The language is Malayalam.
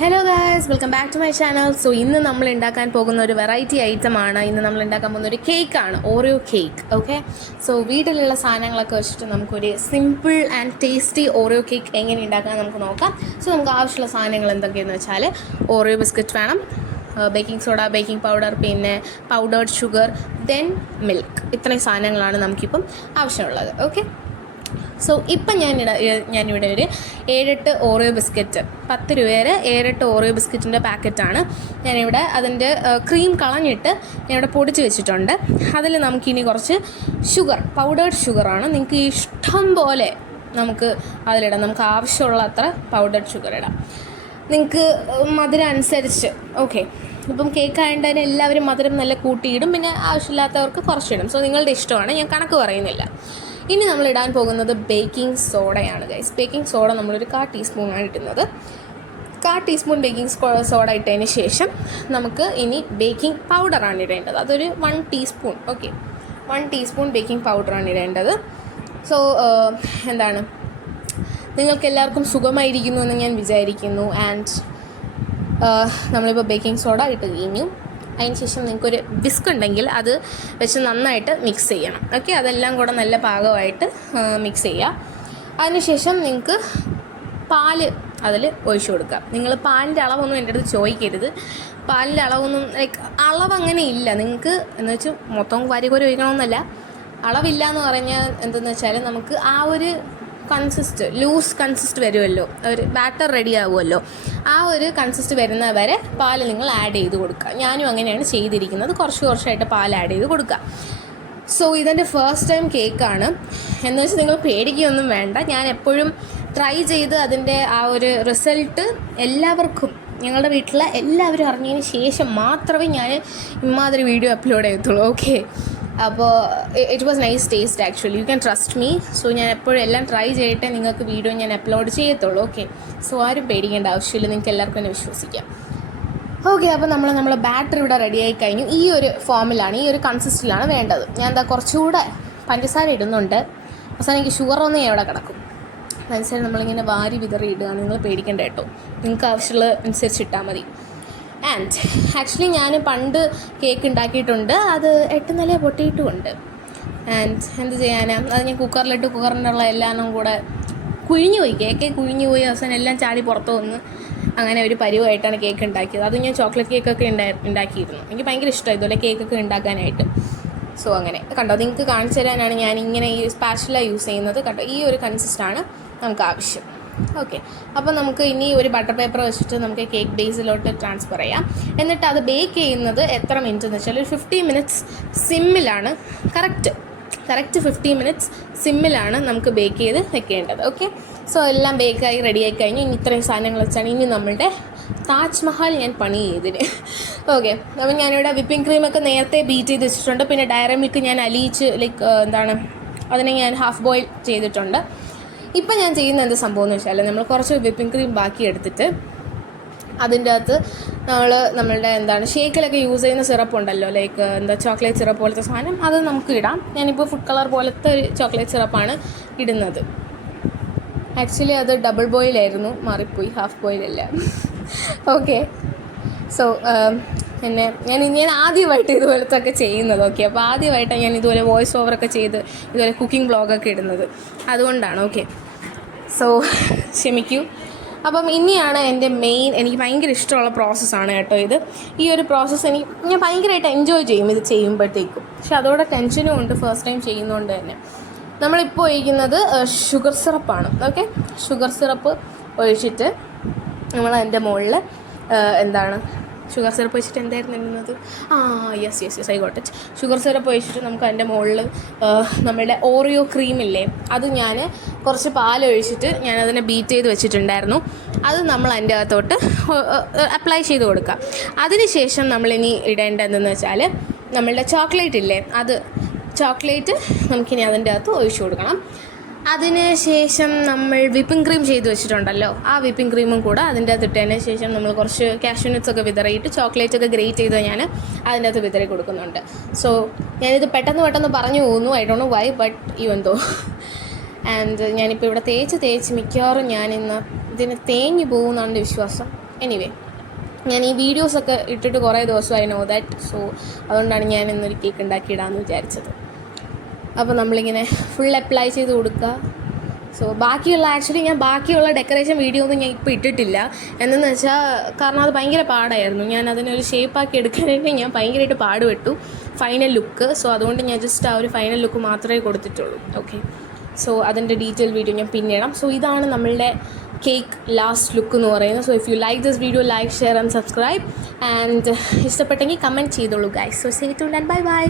Hello guys, welcome back to my channel. So ഇന്ന് നമ്മൾ ഉണ്ടാക്കാൻ പോകുന്ന ഒരു വെറൈറ്റി ഐറ്റമാണ്. ഇന്ന് നമ്മൾ ഉണ്ടാക്കാൻ പോകുന്ന ഒരു കേക്കാണ്, ഓറിയോ കേക്ക്. ഓക്കെ, സോ വീട്ടിലുള്ള സാധനങ്ങളൊക്കെ വെച്ചിട്ട് നമുക്കൊരു simple and tasty Oreo cake എങ്ങനെ ഉണ്ടാക്കാൻ നമുക്ക് നോക്കാം. സോ നമുക്ക് ആവശ്യമുള്ള സാധനങ്ങൾ എന്തൊക്കെയെന്ന് വെച്ചാൽ ഓറിയോ ബിസ്ക്കറ്റ് വേണം, ബേക്കിംഗ് സോഡ, ബേക്കിംഗ് പൗഡർ, പിന്നെ പൗഡേർഡ് ഷുഗർ, ദെൻ മിൽക്ക്. ഇത്രയും സാധനങ്ങളാണ് നമുക്കിപ്പം ആവശ്യമുള്ളത്. ഓക്കെ, സോ ഇപ്പം ഞാനിവിടെ ഒരു 7-8 ഓറിയോ ബിസ്ക്കറ്റ്, 10 രൂപയുടെ 7-8 ഓറിയോ ബിസ്ക്കറ്റിൻ്റെ പാക്കറ്റാണ് ഞാനിവിടെ. അതിൻ്റെ ക്രീം കളഞ്ഞിട്ട് ഞാനിവിടെ പൊടിച്ച് വെച്ചിട്ടുണ്ട്. അതിൽ നമുക്കിനി കുറച്ച് ഷുഗർ, പൗഡേർഡ് ഷുഗറാണ്. നിങ്ങൾക്ക് ഇഷ്ടം പോലെ നമുക്ക് അതിലിടാം. നമുക്ക് ആവശ്യമുള്ള അത്ര പൗഡേർഡ് ഷുഗർ ഇടാം, നിങ്ങൾക്ക് മധുരം അനുസരിച്ച്. ഓക്കെ, ഇപ്പം കേക്ക് ആയതുകൊണ്ട് തന്നെ എല്ലാവരും മധുരം നല്ല കൂട്ടിയിടും, പിന്നെ ആവശ്യമില്ലാത്തവർക്ക് കുറച്ചിടും. സോ നിങ്ങളുടെ ഇഷ്ടമാണ്, ഞാൻ കണക്ക് പറയുന്നില്ല. ഇനി നമ്മൾ ഇടാൻ പോകുന്നത് ബേക്കിംഗ് സോഡയാണ് ഗൈസ്. ബേക്കിംഗ് സോഡ നമ്മളൊരു 1/4 ടീസ്പൂണാണ് ഇടുന്നത്. 1/4 ടീസ്പൂൺ ബേക്കിംഗ് സോഡ ഇട്ടതിന് ശേഷം നമുക്ക് ഇനി ബേക്കിംഗ് പൗഡറാണ് ഇടേണ്ടത്. അതൊരു 1 ടീസ്പൂൺ. ഓക്കെ, 1 ടീസ്പൂൺ ബേക്കിംഗ് പൗഡറാണ് ഇടേണ്ടത്. സോ എന്താണ്, നിങ്ങൾക്ക് എല്ലാവർക്കും സുഖമായിരിക്കുന്നു എന്ന് ഞാൻ വിചാരിക്കുന്നു. ആൻഡ് നമ്മളിപ്പോൾ ബേക്കിംഗ് സോഡ ഇട്ട് കഴിഞ്ഞു. അതിന് ശേഷം നിങ്ങൾക്കൊരു വിസ്ക് ഉണ്ടെങ്കിൽ അത് വെച്ച് നന്നായിട്ട് മിക്സ് ചെയ്യണം. ഓക്കെ, അതെല്ലാം കൂടെ നല്ല പാകമായിട്ട് മിക്സ് ചെയ്യുക. അതിനുശേഷം നിങ്ങൾക്ക് പാല് അതിൽ ഒഴിച്ചു കൊടുക്കുക. നിങ്ങൾ പാലിൻ്റെ അളവൊന്നും എൻ്റെ അടുത്ത് ചോദിക്കരുത്. പാലിൻ്റെ അളവൊന്നും അളവ് അങ്ങനെ ഇല്ല. നിങ്ങൾക്ക് എന്ന് വെച്ചാൽ മൊത്തം വാരികോരി ഒഴിക്കണമെന്നല്ല. അളവില്ല എന്ന് പറഞ്ഞാൽ എന്തെന്ന് വെച്ചാൽ നമുക്ക് ആ ഒരു ലൂസ് കൺസിസ്റ്റ് വരുമല്ലോ, ഒരു ബാറ്റർ റെഡി ആവുമല്ലോ, ആ ഒരു കൺസിസ്റ്റ് വരുന്ന വരെ പാൽ നിങ്ങൾ ആഡ് ചെയ്ത് കൊടുക്കുക. ഞാനും അങ്ങനെയാണ് ചെയ്തിരിക്കുന്നത്, കുറച്ചായിട്ട് പാൽ ആഡ് ചെയ്ത് കൊടുക്കുക. സോ ഇതെൻ്റെ ഫസ്റ്റ് ടൈം കേക്കാണ് എന്ന് വെച്ചാൽ നിങ്ങൾ പേടിക്കുകയൊന്നും വേണ്ട. ഞാൻ എപ്പോഴും ട്രൈ ചെയ്ത് അതിൻ്റെ ആ ഒരു റിസൾട്ട് എല്ലാവർക്കും, ഞങ്ങളുടെ വീട്ടിലെ എല്ലാവരും അറിഞ്ഞതിന് ശേഷം മാത്രമേ ഞാൻ ഇമ്മാതിരി വീഡിയോ അപ്ലോഡ് ചെയ്യത്തുള്ളൂ. ഓക്കെ, അപ്പോൾ it was nice taste actually, you can trust me. So ഞാൻ എപ്പോഴും എല്ലാം ട്രൈ ചെയ്തിട്ട് നിങ്ങൾക്ക് വീഡിയോ ഞാൻ അപ്ലോഡ് ചെയ്യത്തുള്ളൂ. ഓക്കെ, സോ ആരും പേടിക്കേണ്ട ആവശ്യമില്ല, നിങ്ങൾക്ക് എല്ലാവർക്കും എന്നെ വിശ്വസിക്കാം. ഓക്കെ, അപ്പോൾ നമ്മൾ ബാറ്റർ ഇവിടെ റെഡിയായി കഴിഞ്ഞു. ഈ ഒരു ഫോമിലാണ്, ഈ ഒരു കൺസിസ്റ്റിലാണ് വേണ്ടത്. ഞാൻ എന്താ കുറച്ചുകൂടെ പഞ്ചസാര ഇടുന്നുണ്ട്. അവസാനം എനിക്ക് ഷുഗറൊന്നും എവിടെ കിടക്കും. പഞ്ചസാര നമ്മളിങ്ങനെ വാരി വിതറി ഇടുക, നിങ്ങൾ പേടിക്കേണ്ട കേട്ടോ. നിങ്ങൾക്ക് ആവശ്യമുള്ള അനുസരിച്ച് ഇട്ടാൽ മതി. ആൻഡ് ആക്ച്വലി ഞാൻ പണ്ട് കേക്ക് ഉണ്ടാക്കിയിട്ടുണ്ട്, അത് 8 നില പൊട്ടിയിട്ടുമുണ്ട്. ആൻഡ് എന്ത് ചെയ്യാനാണ്, അത് ഞാൻ കുക്കറിലിട്ട് കുക്കറിൻ്റെ ഉള്ള എല്ലാം കൂടെ കുഴിഞ്ഞു പോയി, കേക്ക് കുഴിഞ്ഞു പോയി. അവസാനം എല്ലാം ചാടി പുറത്ത് വന്ന് അങ്ങനെ ഒരു പരിവായിട്ടാണ് കേക്ക് ഉണ്ടാക്കിയത്. അത് ഞാൻ ചോക്ലേറ്റ് കേക്കൊക്കെ ഉണ്ടാക്കിയിരുന്നു. എനിക്ക് ഭയങ്കര ഇഷ്ടമായി ഇതുപോലെ കേക്കൊക്കെ ഉണ്ടാക്കാനായിട്ട്. സോ അങ്ങനെ കണ്ടോ, നിങ്ങൾക്ക് കാണിച്ചു തരാനാണ് ഞാൻ ഇങ്ങനെ ഈ സ്പാച്ചുല യൂസ് ചെയ്യുന്നത്. കണ്ടോ, ഈ ഒരു കൺസിസ്റ്റാണ് നമുക്ക് ആവശ്യം. ഓക്കെ, അപ്പോൾ നമുക്ക് ഇനി ഒരു ബട്ടർ പേപ്പർ വെച്ചിട്ട് നമുക്ക് കേക്ക് ബേസിലോട്ട് ട്രാൻസ്ഫർ ചെയ്യാം. എന്നിട്ട് അത് ബേക്ക് ചെയ്യുന്നത് എത്ര മിനിറ്റ് എന്ന് വെച്ചാൽ ഒരു 15 മിനിറ്റ്സ് സിമ്മിലാണ്. കറക്റ്റ് 15 മിനിറ്റ്സ് സിമ്മിലാണ് നമുക്ക് ബേക്ക് ചെയ്ത് വെക്കേണ്ടത്. ഓക്കെ, സോ എല്ലാം ബേക്കായി റെഡിയായി കഴിഞ്ഞു. ഇനി ഇത്രയും സാധനങ്ങൾ വെച്ചാണ് ഇനി നമ്മളുടെ താജ്മഹൽ ഞാൻ പണി ചെയ്തിന്. ഓക്കെ, അപ്പോൾ ഞാനിവിടെ വിപ്പിംഗ് ക്രീമൊക്കെ നേരത്തെ ബീറ്റ് ചെയ്ത് വെച്ചിട്ടുണ്ട്. പിന്നെ ഡയറി മിൽക്ക് ഞാൻ അലിയിച്ച് അതിനെ ഞാൻ ഹാഫ് ബോയിൽ ചെയ്തിട്ടുണ്ട്. ഇപ്പം ഞാൻ ചെയ്യുന്ന എന്ത് സംഭവം എന്ന് വെച്ചാൽ, നമ്മൾ കുറച്ച് വിപ്പിംഗ് ക്രീം ബാക്കി എടുത്തിട്ട് അതിൻ്റെ അകത്ത് നമ്മളുടെ ഷേക്കിലൊക്കെ യൂസ് ചെയ്യുന്ന സിറപ്പ് ഉണ്ടല്ലോ, ചോക്ലേറ്റ് സിറപ്പ് പോലത്തെ സാധനം, അത് നമുക്ക് ഇടാം. ഞാനിപ്പോൾ ഫുഡ് കളർ പോലത്തെ ഒരു ചോക്ലേറ്റ് സിറപ്പാണ് ഇടുന്നത്. ആക്ച്വലി അത് ഡബിൾ ബോയിലായിരുന്നു, മാറിപ്പോയി, ഹാഫ് ബോയിലല്ല. ഓക്കെ, സോ പിന്നെ ഞാൻ ആദ്യമായിട്ട് ഇതുപോലത്തൊക്കെ ചെയ്യുന്നത്. ഓക്കെ, അപ്പോൾ ആദ്യമായിട്ടാണ് ഞാൻ ഇതുപോലെ വോയിസ് ഓവറൊക്കെ ചെയ്ത് ഇതുപോലെ കുക്കിംഗ് ബ്ലോഗൊക്കെ ഇടുന്നത്, അതുകൊണ്ടാണ്. ഓക്കെ, സോ ക്ഷമിക്കൂ. അപ്പം ഇനിയാണ് എൻ്റെ മെയിൻ, എനിക്ക് ഭയങ്കര ഇഷ്ടമുള്ള പ്രോസസ്സാണ് കേട്ടോ ഇത്. ഈ ഒരു പ്രോസസ്സ് ഞാൻ ഭയങ്കരമായിട്ട് എൻജോയ് ചെയ്യും ഇത് ചെയ്യുമ്പോഴത്തേക്കും. പക്ഷെ അതോടെ ടെൻഷനും ഉണ്ട് ഫസ്റ്റ് ടൈം ചെയ്യുന്നതുകൊണ്ട് തന്നെ. നമ്മളിപ്പോൾ ഒഴിക്കുന്നത് ഷുഗർ സിറപ്പാണ്. ഓക്കെ, ഷുഗർ സിറപ്പ് ഒഴിച്ചിട്ട് നമ്മൾ അതിൻ്റെ മുകളിൽ ഷുഗർ സിറപ്പ് ഒഴിച്ചിട്ട് എന്തായിരുന്നു ഇടുന്നത്? Yes I got it. Sugar syrup ഒഴിച്ചിട്ട് നമുക്ക് അതിൻ്റെ മുകളിൽ നമ്മുടെ ഓറിയോ ക്രീമില്ലേ, അത് ഞാൻ കുറച്ച് പാലൊഴിച്ചിട്ട് ഞാനതിനെ ബീറ്റ് ചെയ്ത് വെച്ചിട്ടുണ്ടായിരുന്നു. അത് നമ്മൾ അതിൻ്റെ അകത്തോട്ട് അപ്ലൈ ചെയ്ത് കൊടുക്കാം. അതിനുശേഷം നമ്മളിനി ഇടേണ്ടതെന്ന് വെച്ചാൽ നമ്മളുടെ ചോക്ലേറ്റ് ഇല്ലേ, ചോക്ലേറ്റ് നമുക്കിനി അതിൻ്റെ അകത്ത് ഒഴിച്ചു കൊടുക്കണം. അതിന് ശേഷം നമ്മൾ വിപ്പിംഗ് ക്രീം ചെയ്ത് വെച്ചിട്ടുണ്ടല്ലോ, ആ വിപ്പിംഗ് ക്രീമും കൂടെ അതിൻ്റെ അകത്ത് ഇട്ടതിന് ശേഷം നമ്മൾ കുറച്ച് കാഷ്യൂ നട്ട്സൊക്കെ വിതറിയിട്ട് ചോക്ലേറ്റൊക്കെ ഗ്രേറ്റ് ചെയ്ത് ഞാൻ അതിൻ്റെ അകത്ത് വിതറി കൊടുക്കുന്നുണ്ട്. സോ ഞാനിത് പെട്ടെന്ന് പറഞ്ഞു പോകുന്നു, I don't know why, but even ദോ. ആൻഡ് ഞാനിപ്പോൾ ഇവിടെ തേച്ച് മിക്കവാറും ഞാനിന്ന് ഇതിന് തേഞ്ഞു പോകുമെന്നാണ് എൻ്റെ വിശ്വാസം. എനിവേ ഞാൻ ഈ വീഡിയോസൊക്കെ ഇട്ടിട്ട് കുറേ ദിവസമായി നോ ദാറ്റ്. സോ അതുകൊണ്ടാണ് ഞാൻ ഇന്നൊരു കേക്ക് ഉണ്ടാക്കിയിടാമെന്ന് വിചാരിച്ചത്. അപ്പോൾ നമ്മളിങ്ങനെ ഫുൾ അപ്ലൈ ചെയ്ത് കൊടുക്കുക. സോ ആക്ച്വലി ഞാൻ ബാക്കിയുള്ള ഡെക്കറേഷൻ വീഡിയോ ഒന്നും ഞാൻ ഇപ്പോൾ ഇട്ടിട്ടില്ല. എന്തെന്ന് വെച്ചാൽ കാരണം അത് ഭയങ്കര പാടായിരുന്നു. ഞാൻ അതിനൊരു ഷേപ്പാക്കി എടുക്കാനായിട്ട് ഞാൻ ഭയങ്കരമായിട്ട് പാടുപെട്ടു ഫൈനൽ ലുക്ക്. സോ അതുകൊണ്ട് ഞാൻ ജസ്റ്റ് ആ ഒരു ഫൈനൽ ലുക്ക് മാത്രമേ കൊടുത്തിട്ടുള്ളൂ. ഓക്കെ, സോ അതിൻ്റെ ഡീറ്റെയിൽ വീഡിയോ ഞാൻ പിന്നെ ഇടാം. സോ ഇതാണ് നമ്മളുടെ കേക്ക് ലാസ്റ്റ് ലുക്ക് എന്ന് പറയുന്നത്. So if you like this video, like, share and subscribe. And ഇഷ്ടപ്പെട്ടെങ്കിൽ കമൻറ്റ് ചെയ്തോളൂ guys. So stay tuned and bye bye.